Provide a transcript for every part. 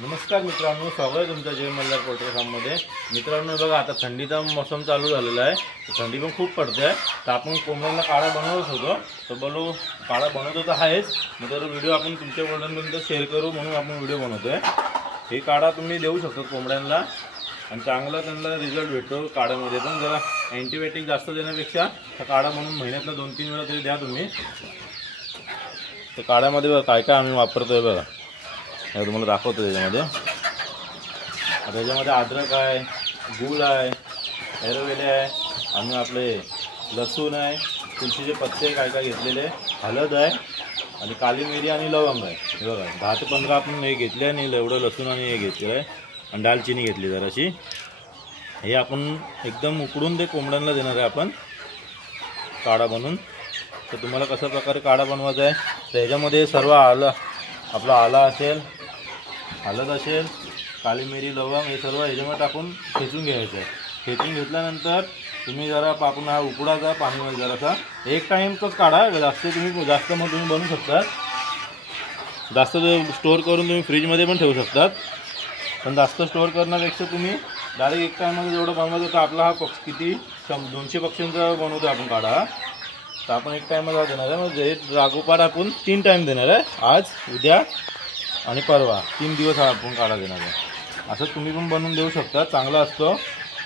नमस्कार मित्रांनो, स्वागत आहे तुमचं जय मल्हार पोल्ट्री फार्ममध्ये। मित्रांनो बघा, आता थंडीचा मोसम चालू झालेला आहे, थंडी पण खूप पडते आहे, तर आपण कोंबड्यांना काढा बनवत होतो, तर बोलो काढा बनवतो तर आहेच, मग तर व्हिडिओ आपण तुमच्या कोंबड्यांपर्यंत शेअर करू म्हणून आपण व्हिडिओ बनवतोय। हे काढा तुम्ही देऊ शकता कोंबड्यांना आणि चांगला त्यांना रिझल्ट भेटतो। काढ्यामध्ये पण जरा अँटीबायोटिक जास्त देण्यापेक्षा हा काढा म्हणून महिन्यातला 2-3 वेळा तरी द्या तुम्ही। तर काढ्यामध्ये बघा काय काय आम्ही वापरतोय बघा, हे तुम्हाला दाखवतो। त्याच्यामध्ये अद्रक आहे, गूळ आहे, एरोवेले आहे, आम्ही आपले लसूण आहे, तुळशीचे पत्ते काय काय घेतलेले, हळद आहे आणि काली मिरी आणि लवंग आहे। हे बघा 10 ते 15 आपण हे घेतले आणि एवढं लसूण आणि हे घेतलेलं आहे आणि दालचिनी घेतली जराशी। हे आपण एकदम उकडून ते कोंबड्यांना देणार आहे आपण काढा बनवून। तर तुम्हाला कशा प्रकारे काढा बनवायचा आहे, तर ह्याच्यामध्ये सर्व आपला आला असेल, हळद असेल, काली मिरी, लवंग हे सर्व ह्याच्यामध्ये टाकून ठेचून घ्यायचं आहे। ठेचून घेतल्यानंतर तुम्ही जरा आपण हा उकडाचा पाणीमध्ये जरासा एक टाईमचाच काढा, जास्त मग तुम्ही बनवू शकता, जास्त स्टोअर करून तुम्ही फ्रीजमध्ये पण ठेवू शकतात, पण जास्त स्टोअर करण्यापेक्षा तुम्ही डायरेक्ट एक टाईममध्ये जेवढं बनवायचं तर आपला हा पक्ष किती 200 पक्षींचा बनवतो आपण काढा, तर आपण एक टाईममध्ये देणार आहे। म्हणजे लागोपाठ आपण 3 टाईम देणार आहे, आज, उद्या आणि परवा, 3 दिवस हा आपण काढा देणार आहे। असं तुम्ही पण बनवून देऊ शकता, चांगला असतो,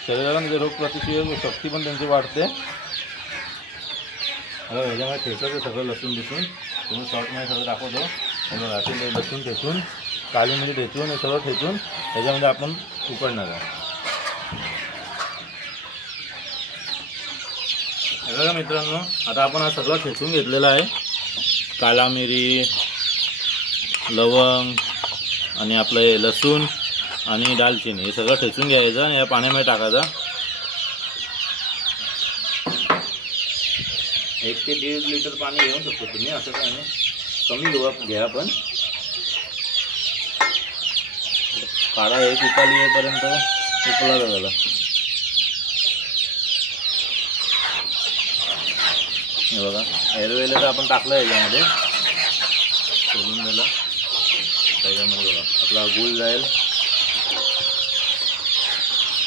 शरीराला रोगप्रतिकारक शक्ती पण त्यांची वाढते। आता ह्याच्यामध्ये ठेचायचं सगळं लसूण दिसून तुम्ही शॉर्टमध्ये सगळं दाखवतो, रात्री लसूण ठेचून, काली मिरी ठेचून, हे सगळं ठेचून ह्याच्यामध्ये आपण उकडणार आहे। बघा मित्रांनो, आता आपण हा सगळं ठेचून घेतलेला आहे, काला मिरी, लवंग आणि आपलं हे लसूण आणि दालचिनी हे सगळं ठेचून घ्यायचं आणि या पाण्यामध्ये टाकायचा। 1 ते 1.5 लिटर पाणी घेऊ शकतो तुम्ही, असं काय नाही, कमी घ्या पण। काढा एक उकळी येईपर्यंत उकळला झाला। हे बघा एरोवेले तर आपण टाकलं याच्यामध्ये, सोडून दिलं, त्याच्यामध्ये बघा आपला गूळ जाईल,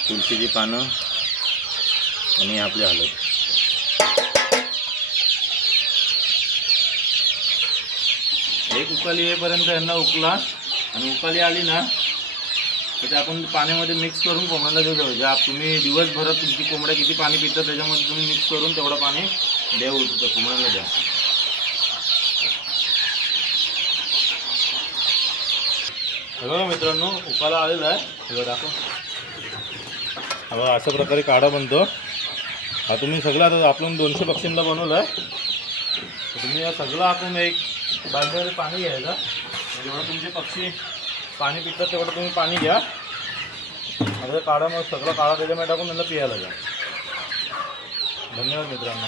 तुळशीची पानं आणि आपली हळद। एक उकळी येईपर्यंत यांना उकला आणि उकळी आली ना तर ते आपण पाण्यामध्ये मिक्स करून कोंबड्याला देऊ शकतो। जे तुम्ही दिवसभरात तुमची कोंबड्या किती पाणी पितात त्याच्यामध्ये तुम्ही मिक्स करून तेवढं पाणी देऊ शकता कोंबड्याला द्या। बघा मित्रांनो, उकाला आलेला आहे, हे दाखव। अशा प्रकारे काढा बनतो हा। तुम्ही सगळं आता आपण 200 पक्षींना बनवलं आहे, तुम्ही या सगळं आपण एक बादलीमध्ये पाणी घ्यायचं, जेवढं तुमचे पक्षी पाणी पितात तेवढं तुम्ही पाणी घ्या। आता काढा मग सगळं काढा त्याच्यामध्ये टाकून त्यांना पियायला द्या। धन्यवाद मित्रांनो।